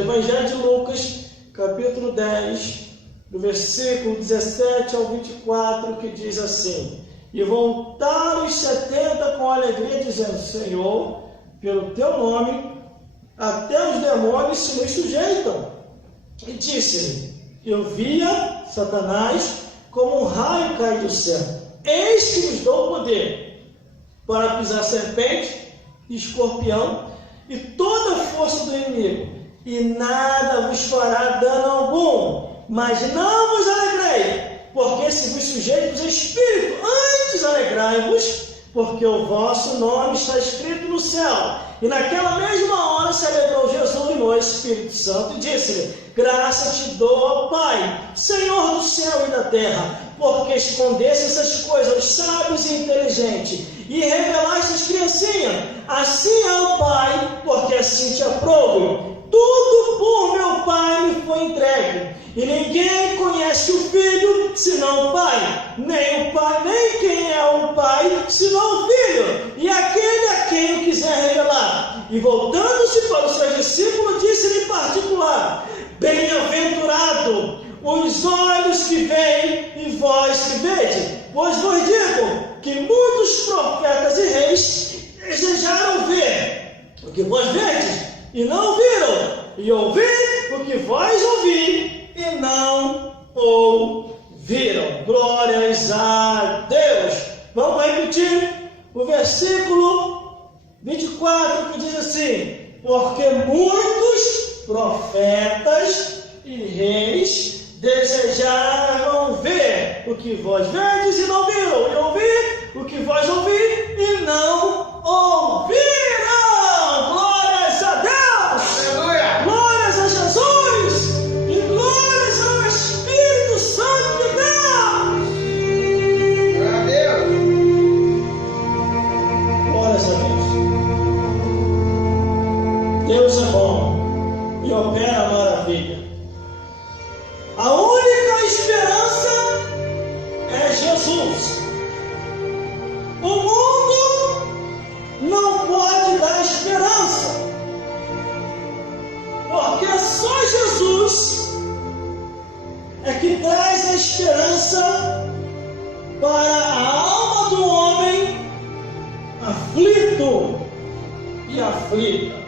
Evangelho de Lucas, capítulo 10, do versículo 17 ao 24, que diz assim: E voltaram os 70 com alegria, dizendo: Senhor, pelo teu nome, até os demônios se nos sujeitam. E disse-lhe: Eu via Satanás como um raio cair do céu. Eis que vos dou poder para pisar serpente, escorpião e toda a força do inimigo, e nada vos fará dano algum. Mas não vos alegreis, porque se vos sujeitos espírito, antes alegrai-vos, porque o vosso nome está escrito no céu. E naquela mesma hora se alegrou Jesus no Espírito Santo e disse-lhe: Graça te dou, ó Pai, Senhor do céu e da terra, porque escondeste essas coisas aos sábios e inteligentes, e revelaste às criancinhas. Assim é o Pai, porque assim te aprouve. Tudo por meu Pai me foi entregue, e ninguém conhece o Filho senão o Pai, nem o Pai, nem quem é o Pai senão o Filho, e aquele a quem o quiser revelar. E voltando-se para os seus discípulos, disse-lhe em particular: Bem-aventurado os olhos que veem e vós que vede, pois vos digo que muitos profetas e reis desejaram ver o que vós vedes e não viram, e ouvir o que vós ouvi e não ouviram. Glórias a Deus. Vamos repetir o versículo 24, que diz assim: Porque muitos profetas e reis desejaram ver o que vós vedes e não viram, e ouvir o que vós ouvi e não ouviram. Glórias a Deus! Aleluia! Glórias a Jesus! E glórias ao Espírito Santo de Deus! Glória a Deus! Glórias a Deus! Deus é bom e opera maravilha. A única esperança é Jesus. O mundo não pode dar esperança, porque só Jesus é que traz a esperança para a alma do homem aflito e aflita.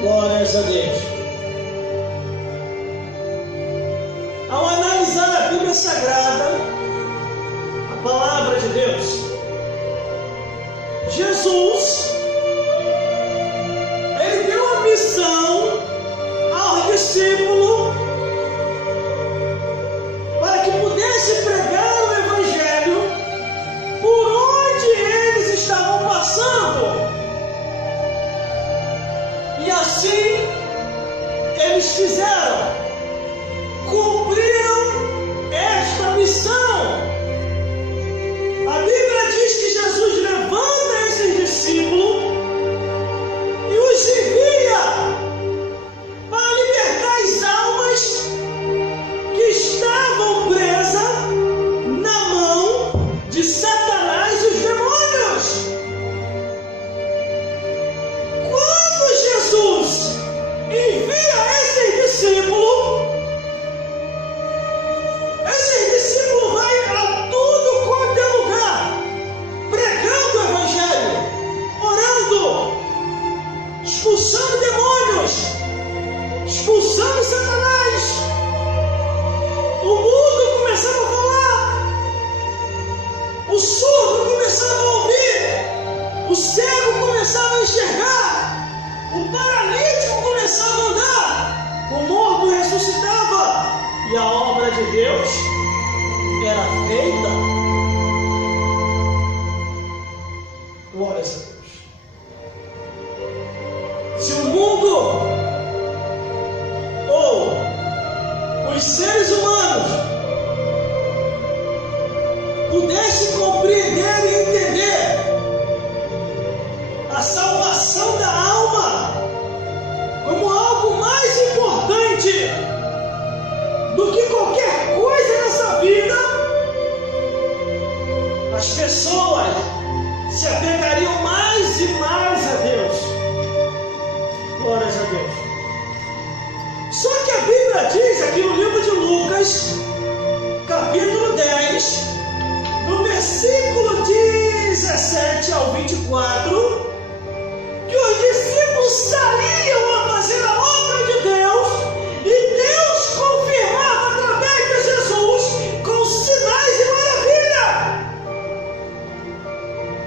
Glórias a Deus. Ao analisar a Bíblia Sagrada, a palavra de Deus, Jesus, ele deu uma missão ao discípulo para que pudesse pregar o Evangelho por onde eles estavam passando. E assim eles fizeram, cumpriram esta missão. A Bíblia diz que Jesus levanta esses discípulos e os envia para libertar as almas que estavam presas na mão de Satanás e os demônios. Jesus envia esses discípulos vai a tudo quanto é lugar, pregando o Evangelho, orando, expulsando demônios, expulsando Satanás. O mundo começava a falar, o surdo começava a ouvir, o cego começava a enxergar, o paralítico começava a andar, o morto ressuscitava, e a obra de Deus era feita. Glórias a Deus. Se o mundo ou os seres humanos pudesse compreender e entender a salvação da alma como algo mais importante do que qualquer coisa nessa vida, se apegariam mais e mais a Deus. Glórias a Deus. Só que a Bíblia diz aqui no livro de Lucas, capítulo 10, no versículo 17 ao 24, que os discípulos saíam a fazer a obra de Deus e Deus confirmava através de Jesus com sinais e maravilha.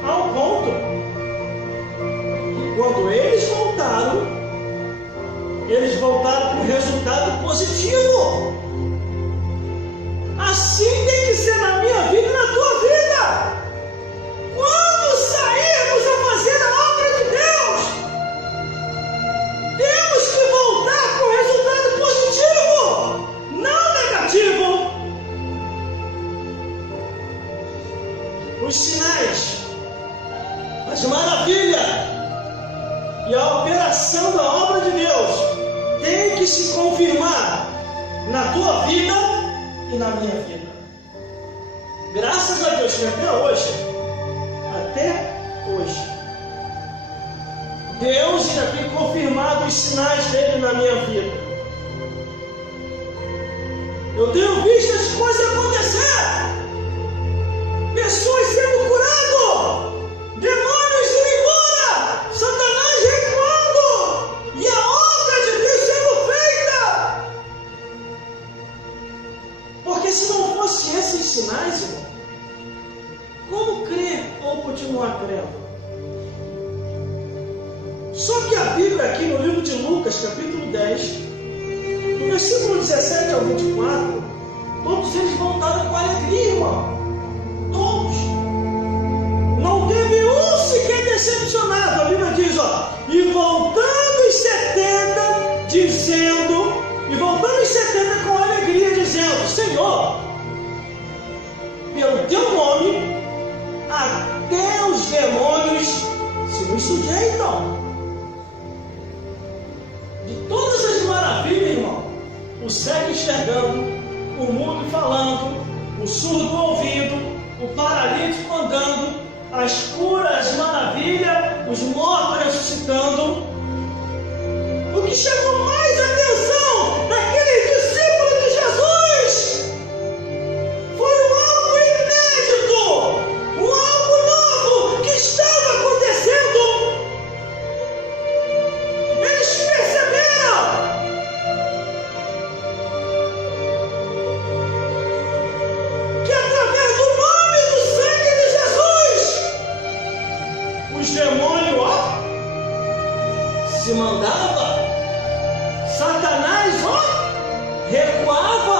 Ao ponto que quando eles voltaram com resultado positivo. Assim tem que ser na minha vida e na tua vida. Quando sairmos a fazer a obra de Deus, temos que voltar com resultado positivo, não negativo. Os sinais, as maravilhas e a operação da obra de Deus tem que se confirmar na tua vida e na minha vida. Graças a Deus que até hoje, Deus ainda tem confirmado os sinais dele na minha vida. Eu tenho visto as coisas acontecer, pessoas sendo curadas, demônios indo embora, Satanás recuando e a obra de Deus sendo feita. Porque se não fosse esses sinais, irmão, como crer ou continuar crendo? Só que a Bíblia aqui no livro de Lucas, capítulo 10, no versículo 17 ao 24, todos eles voltaram com alegria, irmão. Todos. Não teve um sequer decepcionado. A Bíblia diz, e voltando os 70, com alegria, dizendo, Senhor, pelo teu nome, até os demônios se nos sujeitam. De todas as maravilhas, irmão, o cego enxergando, o mudo falando, o surdo ouvindo, o paralítico andando, as curas, as maravilhas, os mortos ressuscitando. O que chamou mais atenção naqueles discípulos de Jesus foi algo inédito, algo novo que estava acontecendo. Eles perceberam que através do nome e do sangue de Jesus, os demônios, se mandava, Satanás, recuava.